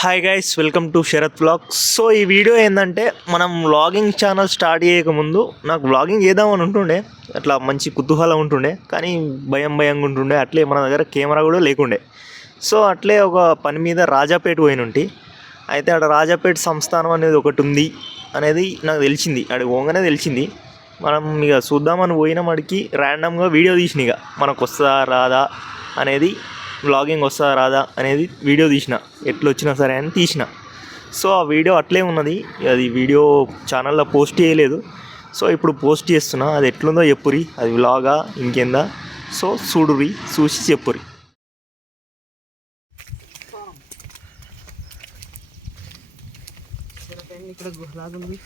Hi guys, welcome to Sharath vlogs. So ఈ video ఏంటంటే, మనం వ్లాగింగ్ ఛానల్ స్టార్ట్ చేయకముందు నాకు వ్లాగింగ్ చేద్దామని ఉంటుండే, అట్లా మంచి కుతూహలం ఉంటుండే, కానీ భయంగా ఉంటుండే. అట్లే మన దగ్గర కెమెరా కూడా లేకుండే. సో అట్లే ఒక పని మీద రాజాపేట పోయినుంటి. అయితే అక్కడ రాజాపేట సంస్థానం అనేది ఒకటి ఉంది అనేది నాకు తెలిసింది. అక్కడికి పోగానే తెలిసింది. మనం ఇక చూద్దామని పోయిన మడికి ర్యాండమ్గా వీడియో తీసిన, ఇక మనకు వస్తుందా రాదా అనేది, వ్లాగింగ్ వస్తుందా రాదా అనేది వీడియో తీసిన, ఎట్లా వచ్చినా సరే అని తీసిన. సో ఆ వీడియో అట్లే ఉన్నది. అది వీడియో ఛానల్లో పోస్ట్ చేయలేదు. సో ఇప్పుడు పోస్ట్ చేస్తున్నా. అది ఎట్లుందో చెప్పురి, అది వ్లాగా ఇంకేందా. సో చూడురి, చూసి చెప్పురి. ఇక్కడ గుహలాగుంది.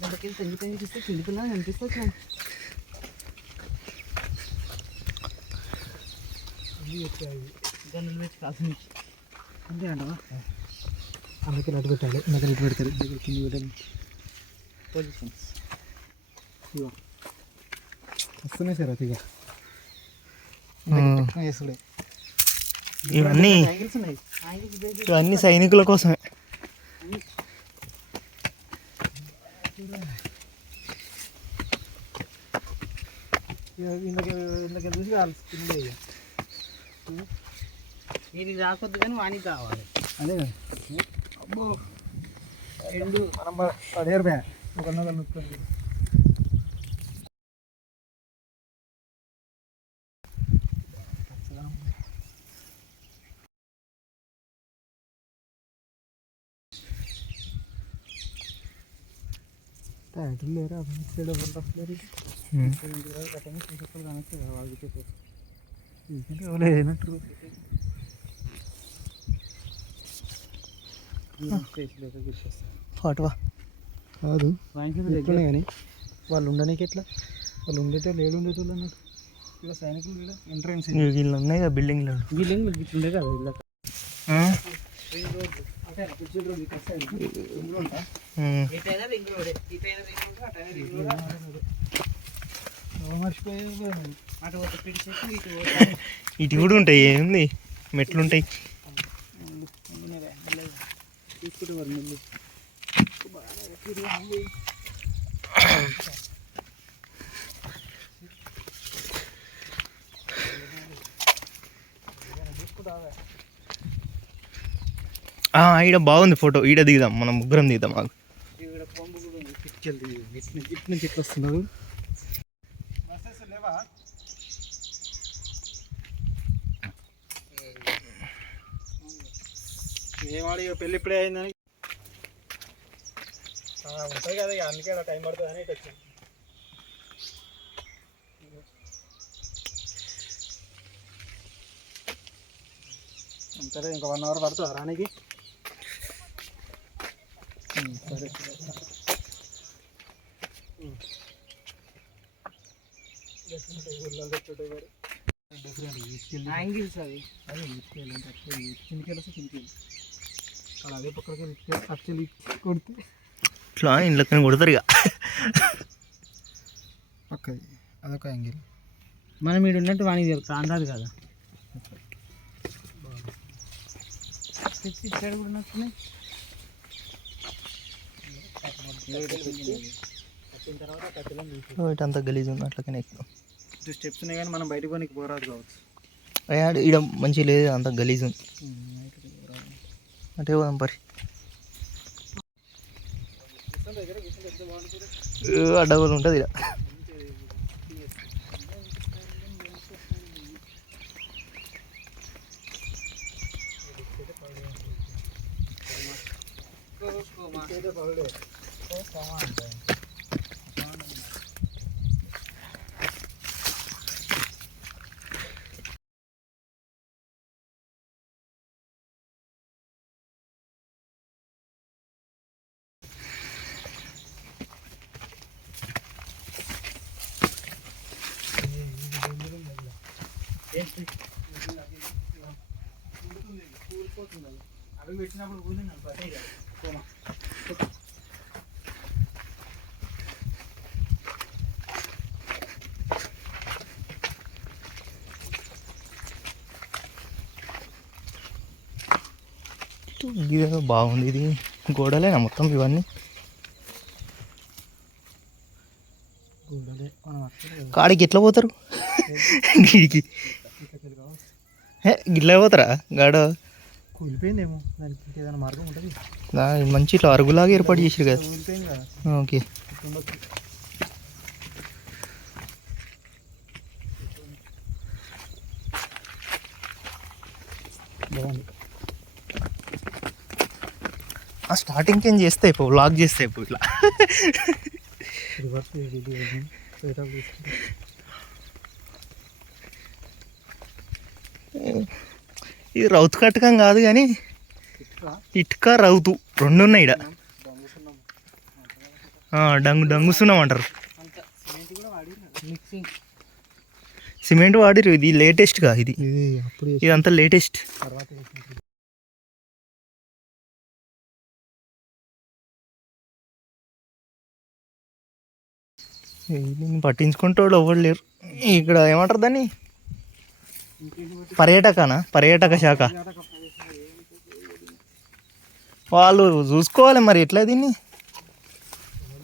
దానికి తెంగి చూస్తే చిలుకలా అనిపిస్తుంది. గన్నులు పెట్టి కాసు నుంచి అంతే అంటవా? అందుకే అటు పెట్టాలి. దగ్గర ఇటు పెడతారు, దగ్గర కింద పెట్టాలి. పొజిషన్స్ ఇవో వస్తున్నాయి సార్. అది చేసుడే. ఇవన్నీ సైనికుల కోసమే. ఇందుకే చూసి కాల్చుకుందే. ఇది రాకొద్దు కానీ వానికి కావాలి. అదే అబ్బో రెండు మనం పడేరు బ్యా ఒకరినొకరు నొక్కండి. టైటిల్ లేరా సైడ్ ఎవరు వస్తలేరు. కట్టంగా శ్రీకాకుళం కానొచ్చు కదా వాళ్ళకి ఎవరైనట్టు ఫోటోవా కాదు ఎట్లున్నాయి కానీ వాళ్ళు ఉండడానికి ఎట్లా, వాళ్ళు ఉండేటోళ్ళు ఏడు ఉండేటోళ్ళు అన్నట్టు. ఇలా సైనికులు ఇలా ఎంట్రన్స్ వీళ్ళు ఉన్నాయి కదా బిల్డింగ్లో. బిల్డింగ్ ఇట్లుండే కదా ఇలా ఇటు కూడా ఉంటాయి. ఏంది మెట్లు ఉంటాయి. ఈడ బాగుంది ఫోటో. ఈడ దిగుదాం, మనం ముగ్గురం దిగుదాం. మాకు ఇటు నుంచి ఎట్లా వస్తున్నాడు. ఏమాడి పెళ్ళి ఇప్పుడే అయిందని ఉంటాయి కదా, అందుకే టైం పడుతుంది అని ఇటు వచ్చింది. సరే ఇంకా 1 అవర్ పడుతుందా రానికి? సరే డిఫరెంట్ యాంగిల్స్ అవి అదే ఇసుకెళ్ళంటే కిందికెళ్ళి వస్తే కిందికెళ్ళి అలా అదే పక్కకి అచ్చలు కొడితే ఇట్లా ఇంట్లోకి కొడతారు ఇక పక్కది. అదొక యాంగిల్. మనం వీడు ఉన్నట్టు వానికి కాందాది కదా. ఇక్కడ కూడా ఉన్నట్టున్నాయి. అంత గలీజ్ ఉంది. అట్లకనే ఎక్కువ స్టెప్స్ ఉన్నాయి కానీ మనం బయటకు పోనీకి పోరాదు కావచ్చు. ఇక్కడ మంచి లేదు, అంత గలీజ్ ఉంది. అంటే పోదాం పరి. అడ్డగోలు ఉంటుంది ఇక్కడ. అవి పెట్టినప్పుడు కూలింది పట్టే కదా. ఇది బాగుంది. ఇది గోడలేనా మొత్తం ఇవన్నీ? కాడికి ఎట్లా పోతారు? గీడికి గిట్లా పోతారా? గాడ కూలిపోయిందేమో, దానికి ఇంకేదైనా మార్గం ఉంటుంది. మంచి ఇట్లా అరుగులాగా ఏర్పాటు చేసారు కదా. కూలిపోయింది కదా. ఓకే. బాగుంది. స్టార్టింగ్కి ఏం చేస్తే అయిపో, వ్లాగ్ చేస్తే అయిపో ఇట్లా. రివర్స్ ఇది రౌతు కట్టకం కాదు కానీ ఇటుక రౌతు రెండు ఉన్నాయి ఇక్కడ. డంగు సున్నం అంటారు. సిమెంట్ వాడిరు. ఇది లేటెస్ట్గా, ఇది ఇదంతా లేటెస్ట్. దీన్ని పట్టించుకుంటాడు ఎవరు లేరు ఇక్కడ. ఏమంటారు దాన్ని? పర్యాటక శాఖ వాళ్ళు చూసుకోవాలి మరి ఎట్లా దీన్ని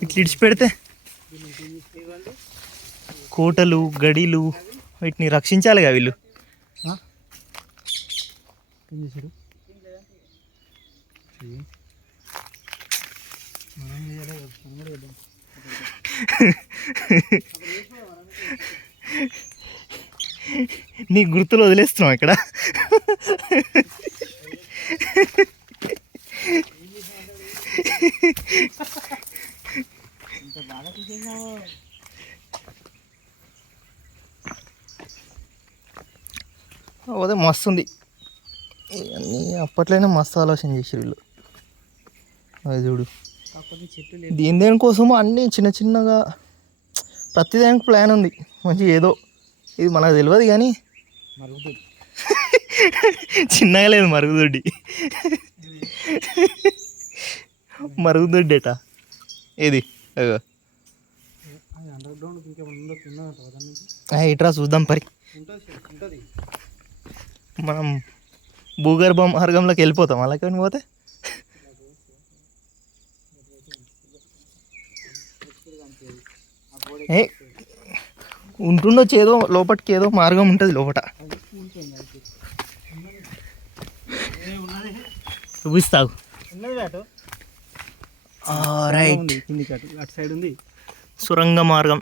ఇట్లా ఇడిచిపెడితే. కోటలు గడిలు వీటిని రక్షించాలి కదా వీళ్ళు. నీ గుర్తులు వదిలేస్తున్నావు ఇక్కడ. అదే మస్తు ఉంది. ఇవన్నీ అప్పట్లోనే మస్తు ఆలోచన చేసారు వీళ్ళు. అది చూడు, దేనికోసమో అన్నీ చిన్న చిన్నగా ప్రతిదానికి ప్లాన్ ఉంది మంచి. ఏదో ఇది మనకు తెలియదు కానీ చిన్నగా లేదు మరుగుదొడ్డి. మరుగుదొడ్డి అట ఏది? ఇట్రా చూద్దాం పరి. మనం భూగర్భ మార్గంలోకి వెళ్ళిపోతాం అలాగే పోతే. ఉంటుండొచ్చు, ఏదో లోపలికి ఏదో మార్గం ఉంటుంది లోపల. చూపిస్తావు రైట్. అటు సైడ్ ఉంది సురంగ మార్గం.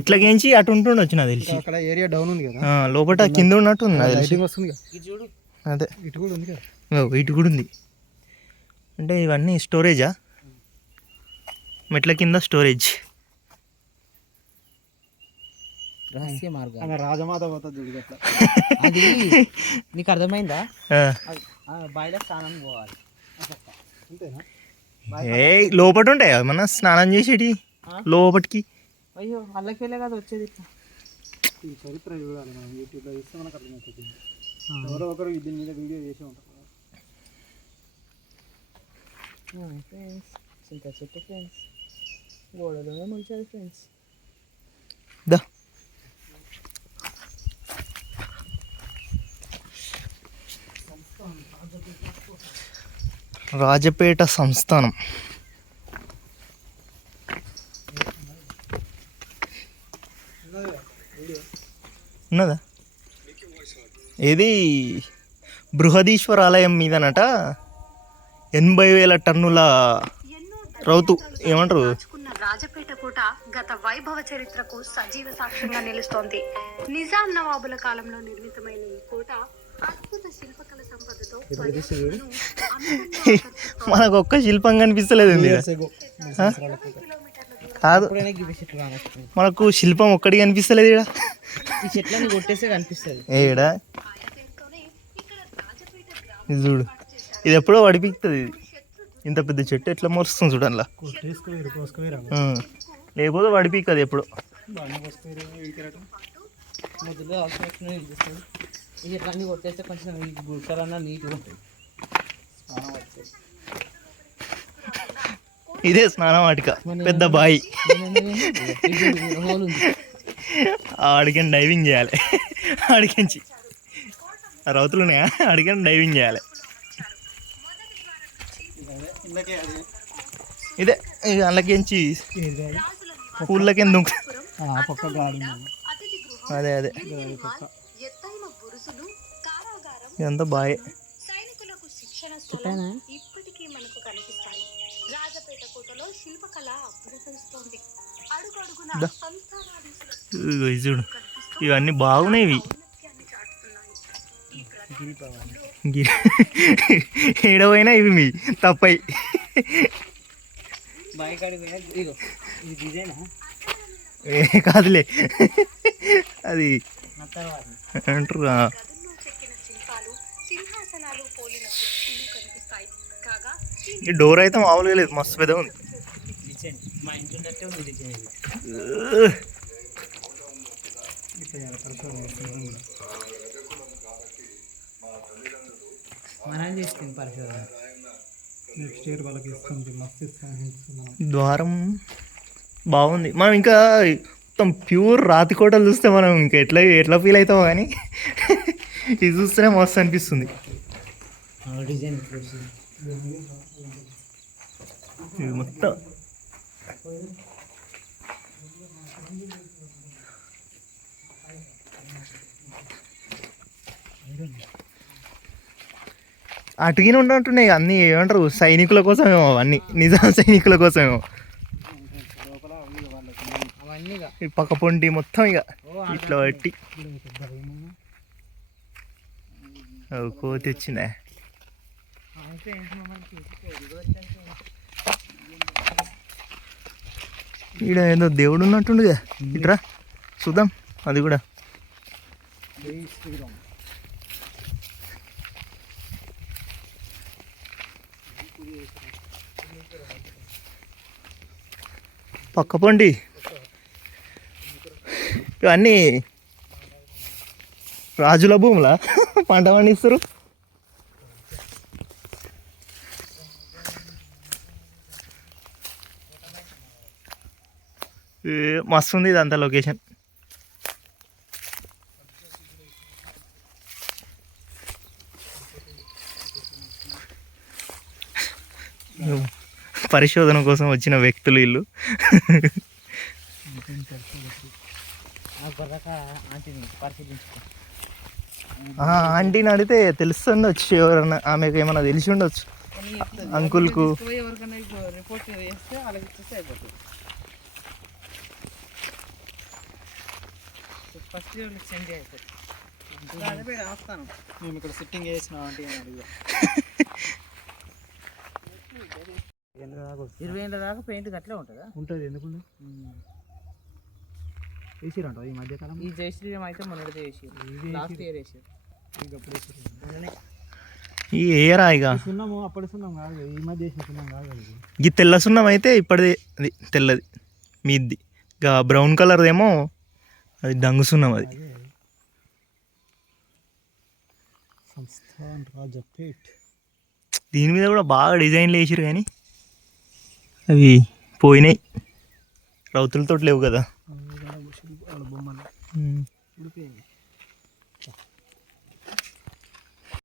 ఇట్లాగేంచి అటు ఉంటుండొచ్చు నాకు తెలిసి. అక్కడ ఏరియా డౌన్ ఉంది కదా, లోపల కింద ఉన్నట్టు ఉంది నాకు తెలిసి. వస్తుంది. అదే ఇటు కూడా ఉంది కదా. ఇటు కూడా ఉంది. అంటే ఇవన్నీ స్టోరేజా? మెట్ల కింద స్టోరేజ్. రహస్య మార్గం. రాజమాత పోతుంది. అది నీకు అర్థమైందా? బాయిలో స్నానం పోవాలి అంతేనా? లోపట ఉంటాయి మన స్నానం చేసేటి లోపటికి. అయ్యో అల్లకి వెళ్ళే కదా వచ్చేది. ఈ చరిత్ర చూడాలి మనం, యూట్యూబ్లో చూస్తే మనకు అర్థమవుతుంది. ఎవరో ఒకరు దీని మీద వీడియో చేసి ఉంటారు. ఫ్రెండ్స్ చింత చెట్టు ఫ్రెండ్స్, గోడలోనే ముంచాలి ఫ్రెండ్స్. దా రాజపేట సంస్థానం. ఉన్నదా? ఇది బృహదీశ్వర ఆలయం మీదనట 80,000 టన్నుల రౌతు ఏమంటారు. రాజపేట కోట గత వైభవ చరిత్రకు సజీవ సాక్ష్యంగా నిలుస్తోంది. నిజాం నవాబుల కాలంలో నిర్మితమైన ఈ కోట అద్భుత శిల్పకళ సంపదతో మనకు ఒక్క శిల్పం కనిపిస్తలేదు. కాదు, మనకు శిల్పం ఒక్కటి కనిపిస్తలేదు ఇక్కడ. ఈ చెట్లని కొట్టేస్తే కనిపిస్తుంది ఏడా. ఇది చూడు, ఇది ఎప్పుడో వడిపిస్తుంది. ఇది ఇంత పెద్ద చెట్టు ఎట్లా మోస్తుంది చూడండి. లేకపోతే వడిపిక్కది ఎప్పుడు. మొదలు ఈ చెట్లన్నీ కొట్టేస్తే కొంచెం ఈ గుట్టలన్నా నీట్గా ఉంటాయి. ఇదే స్నానం వాటిక, పెద్ద బాయి. ఆడికి డైవింగ్ చేయాలి ఆడికించి. ఆ రౌతులు ఉన్నాయా అడిగాను డైవింగ్ చేయాలి. ఇందాకే అది ఇదే ఇక అందులోకించి పూలకి దుంకు. పక్క గాడు అతిథి గృహం, అదే అదే విందు హాల్, ఎత్తైన బురుజులు, కారాగారం, ఇదంతా బాయే. సైనికులకు శిక్షణ స్థలం ఇప్పటికీ మనకు కనిపిస్తాయి. రాజపేట కోటలో శిల్పకళ అభ్యసిస్తోంది. అడుగడుగున సంస్థానాధీశుల ఇగో ఇది చూడు, ఇవన్నీ బాగున్నాయి. ఇవి ఔన్నత్యాన్ని చాటుతున్నాయి. ఈ ప్రదేశంలో ఏడవైనా ఇవి మీ తప్పయి. బాయ్ కాడికి పోయినా ఇదిగో ఇది డిజైనా కాదులే అది నా తర్వాత అంటారు. గదుల్లో చెక్కిన శిల్పాలు, సింహాసనాలు పోలిన కుర్చీలు కనిపిస్తాయి. కాగా ఈ డోర్ అయితే మామూలుగా లేదు, మస్తు పెద్ద ఉంది. డిజైన్ మా ఇంటి ఉన్నట్టే ఉంది డిజైన్ ఇది. మనం చేసుకుంది పరిశోధన. నెక్స్ట్ ఇయర్ వాళ్ళకి ఇస్తాం, మస్తు ఇస్తాం. ద్వారం బాగుంది. మనం ఇంకా మొత్తం ప్యూర్ రాతి కోటలు చూస్తే మనం ఇంకా ఎట్లా ఎట్లా ఫీల్ అవుతామో కానీ ఇది చూస్తేనే మస్తు అనిపిస్తుంది. డిజైన్ ఇది మొత్తం అటుగిన ఉన్నట్టున్నాయి అన్నీ. ఏమంటారు సైనికుల కోసమేమో అవన్నీ, నిజాం సైనికుల కోసమేమో. అవన్నీ ఇక ఈ పక్క పొంటి మొత్తం ఇక ఇట్లా పెట్టి కోతి వచ్చిందా. అయితే ఏంటి మమ్మల్ని ఈడ ఏదో దేవుడు ఉన్నట్టుండుగా, ఇట్రా చూద్దాం అది కూడా. పక్క పొండి ఇవన్నీ రాజుల భూములా పంట పండిస్తారు. మస్తు ఉంది ఇదంతా లొకేషన్. పరిశోధన కోసం వచ్చిన వ్యక్తులు వీళ్ళు. పరిశీలించుకో. ఆంటీని అడిగితే తెలుస్తుండొచ్చు, ఎవరన్నా ఆమెకు ఏమన్నా తెలిసి ఉండొచ్చు. అంకుల్కు ఎవరికైనా రిపోర్ట్ చేస్తే వాళ్ళకి ఇచ్చేస్తే అయిపోతుంది. ఫస్ట్ ఇయర్కి సెండ్ అయిపోతుంది. అదే రాస్తాను. మేము ఇక్కడ సిట్టింగ్ వేసినాం అంటే 20 ఏళ్ళ దాకా పెయింట్ అట్లే ఉంటుందా? ఉంటుంది. ఎందుకుంది వేసిరంట ఈ మధ్యకాలం. ఈ జై శ్రీరామ్ అయితే మొన్నటిదే వేసి లాస్ట్ ఇయర్ వేసారు. ఈ ఏయరా ఇక సున్నాము అప్పటి సున్నాం కాదు, ఈ మధ్య వేసిన సున్నాం కాదు కదా. ఈ తెల్ల సున్నం అయితే ఇప్పటిది, అది తెల్లది మీది. ఇక బ్రౌన్ కలర్ ఏమో అది డంగు సున్నం. అది సంస్థాన్ రాజపేట్. దీని మీద కూడా బాగా డిజైన్లు వేసారు కానీ అవి పోయినాయి, రౌతులతో లేవు కదా. బొమ్మలు ఉమ్. ఉడిపోయింది.